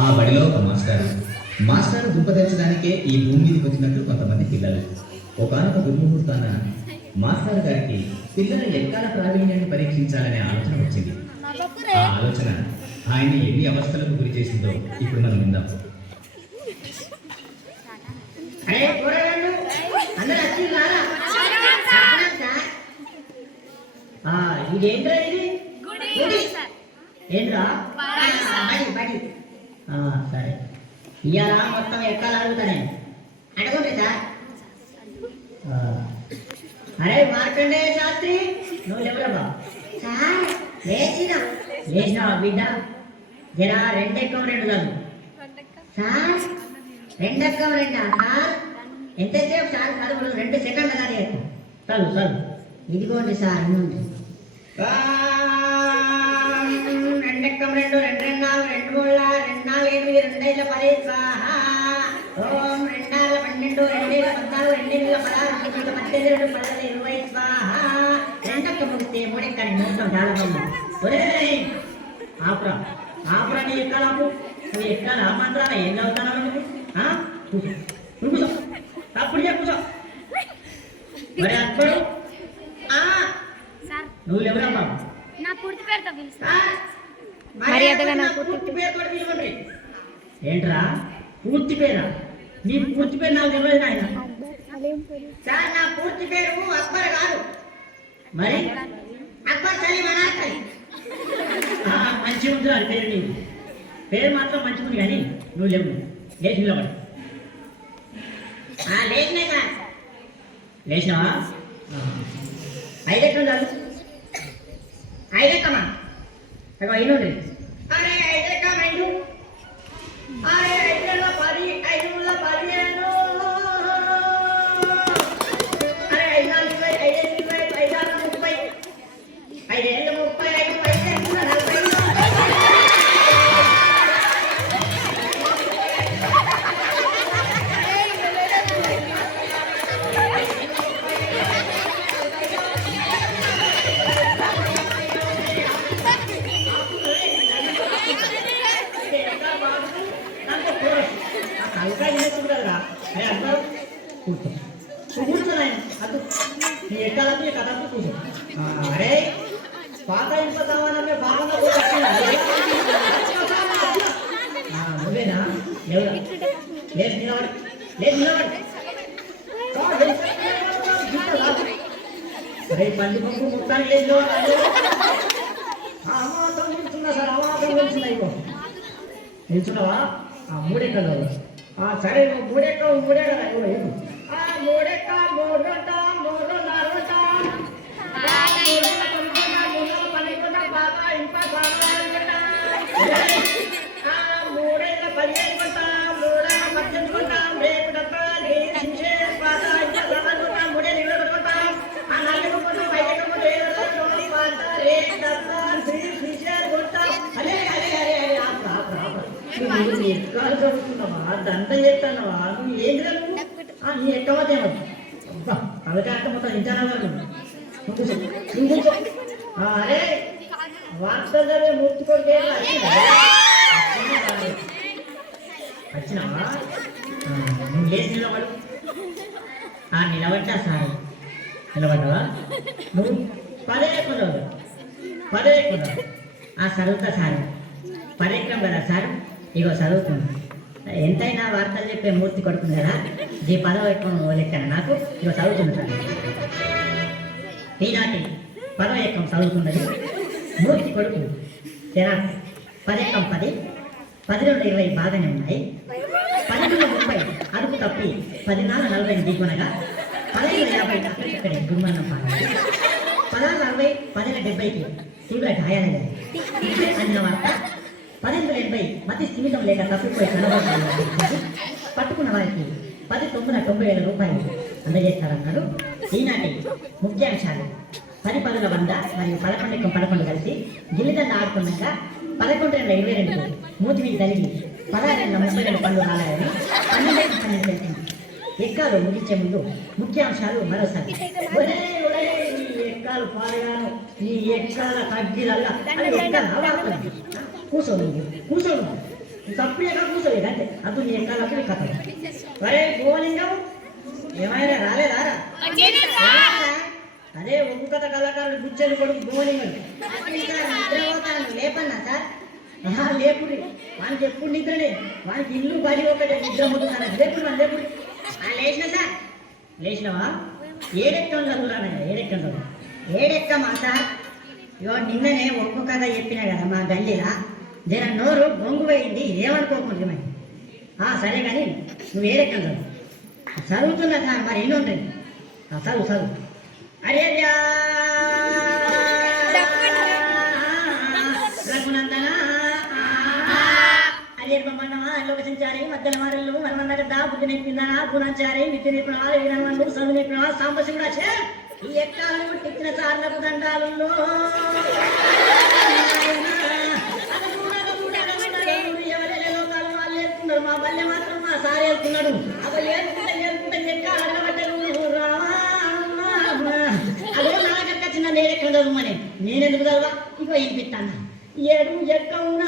ఆ బడిలో ఒక మాస్టారు దుంపదెచ్చడానికే ఈ భూమి మీదకి వచ్చినట్టు కొంతమంది పిల్లలు. ఒకానొక దుర్ముహూర్తాన మాస్టర్ గారికి పిల్లల ఎక్కాల ప్రావీణ్యాన్ని పరీక్షించాలనే ఆలోచన వచ్చింది. ఆ ఆలోచన ఆయన్ని ఎన్ని అవస్థలకు గురి చేసిందో ఇప్పుడు మనం విందాం. ఇదేంట్రా ఇది? ఏంట్రా? బడి. సరే, ఇవాళ మొత్తం ఎక్కాలి అడుగుతా నేను. అడగండి సార్. అరే మార్కండేయ శాస్త్రి, నువ్వు ఎవరబ్బా? సార్ లేచినా బిడ్డ, జరా రెండెక్కం రెండు చదువు. సార్ రెండెక్కం రెండా? సార్ ఎంతసేపు సార్ చదువులు 2 సెకండ్లు కానీ చదువు. ఇదిగోండి సార్ అన్నుంది. రెండెక్కం రెండు, 2 2 4 2 3 2 4 8 2 5 10 స్వాహ. ఓం 2 6 12 2 7 14 2 8 16 2 18 2 10 20 స్వాహ. రెండెక్క ముగిస్తే మూడెక్కని మొత్తం జాలబొమ్మ. ఆపురా నీ ఎక్కాలాపు. నువ్వు ఎక్కాలా మాత్రాన ఏం చదువుతాను నువ్వు? తప్పుడు చెప్పుకో. మరి అప్పుడు నువ్వు ఎవరమ్మా? నా పూర్తి పేరుతో పిలుస్తా. మర్యాదగా నా పూర్తి పేరు కూడా పిలవండి. ఏంట్రా పూర్తి పేరా? నీ పూర్తి పేరు నాకు తెలియదు ఆయన. సార్ నా పూర్తి పేరు అక్బర్ కాదు. మరి అక్బర్ సలీం అనాలి. మంచిగా ఉంది అది పేరు. నీవు పేరు మాత్రం మంచిగా ఉంది కానీ నువ్వు లేవు. లేచి నిలబడి. లేచినా సార్. లేచినావా? 5 ఎక్కడ చాలు. 5 ఎక్కమా. అయినా అరే 5 ఎక్క 5. అరే 5 10 5 15. అరే 5 20 5 20 5 30 5 35 5 40. అరే పాత ఇంప సమానమే బాగా నువ్వేనా? లేదు నిలబడి. అరే పల్లి పంపు మొత్తానికి లేదు. అమాతం నిల్చున్నా సార్, అమాతం నిల్చున్నా. నిల్చున్నావా? 3 ఎక్కలు. సరే నువ్వు 3 ఎక్కవు. 3 కదా 3 ఎక్క 3 3 4 ఎక్కాలు చదువుతున్నావా? దంతా చేస్తున్నావా? నువ్వు ఏం నీ ఎక్కవదేమో. అదే అంటే మొత్తం ఇంటానా? అరే వార్తలు మూర్చుకుంటే వచ్చినావా? నువ్వు లేచి నిలబడు. నిలబడ్డా సార్. నిలబడ్డావా? నువ్వు 10 ఎక్కున్నావు. చదువుతా సార్. 10 ఎక్కం కదా సార్. ఇగో చదువుతున్నా. ఎంతైనా వార్తలు చెప్పే మూర్తి కొడుతుంది కదా. ఈ 10వ ఎక్కం లెక్కన నాకు. ఇగో చదువుతున్నా సార్. ఈనాటి 10వ ఎక్కం చదువుతున్నది మూర్తి కొడుకు జనాభా. 10 ఎక్కం 10, 10 నుండి 20 బాగానే ఉన్నాయి. 10 నుండి 30 అదుపు తప్పి 14 40 దిగునగా 15 50 అక్కడిక్కడే దుర్మరణం పాడాలి. 16 60 10 70కి తీవ్ర గాయాలయ్యాయి. అన్న వార్త 10 80 మతి స్థిమితం లేక తప్పిపోయి కనబడుతుంది. పట్టుకున్న వారికి 10 9 90,000 రూపాయలు అందజేస్తారన్నాడు. ఈనాటి ముఖ్యాంశాలు: 10 10 100 మరియు 11 ఎక్కం 11 కలిసి గిల్లిదండ ఆడుకున్నాక 11 22 మూతి మీద తగిలి 16 32 పళ్ళు రాలని 12 తెలిసింది. ఎక్కాలు ముగించే ముందు ముఖ్యాంశాలు మరోసారి. ఎక్కాలు పాడగాను ఈ ఎక్కాల కడ్డీలల్లా కూర్చోను. తప్పుడు ఎక్కడ కూర్చోలేదు అంతే అప్పుడు నీ ఎక్కాలప్పుడు కథ అరే గోలింగం ఏమైనా రాలేదారా అదే ఒగ్గు కథ కళాకారుడు గుచ్చెలు కొడుకు గోలింగం నిద్రపోతాను లేపన్నా సార్ లేపుడి వానికి ఎప్పుడు నిద్రనే వానికి ఇల్లు బడి ఒకటే నిద్ర పోతున్నాను లేపుడు మన లేపుడు లేచిన సార్ లేచినవా ఏడెక్కం చదువురానయ్యా ఏడెక్కం చదువు ఏడెక్కమా సార్ ఇగో నిన్ననే ఒక్కొక్క కథ చెప్పినా కదా మా గల్లీలా జర నోరు బొంగు పోయింది ఏమనుకోకుండా మరి సరే కానీ నువ్వు ఏడెక్కం చదువు చదువుతున్నా సార్ మరి ఎన్ని ఉంటాయి చదువు చదువు అరే రఘునందనా అరే బ్రహ్మణమా లోక సంచారి మధ్యల మారలు మనమన్నగడ్డ బుద్ధి నిప్పిందనా గుణాచారి విద్య నిపుణాలు వీరమన్ను చదువు నిపుణా సాంబశివుడు వచ్చే ఈ ఎక్కాలను పుట్టించిన సార్లకు దండాలు ఎవరైనా లోకాలు వాళ్ళు ఏరుకున్నారు మా బల్లె మాత్రం మా సార్ ఏరుకున్నాడు అవి ఏరుకుంటే ఎక్కాలు అడగబడ్డారు అదే నాకక్క చిన్న నేనెక్కడ చదువుమని నేనెందుకు చదువా ఇంకో వినిపిస్తాను ఏడు ఎక్క ఉన్న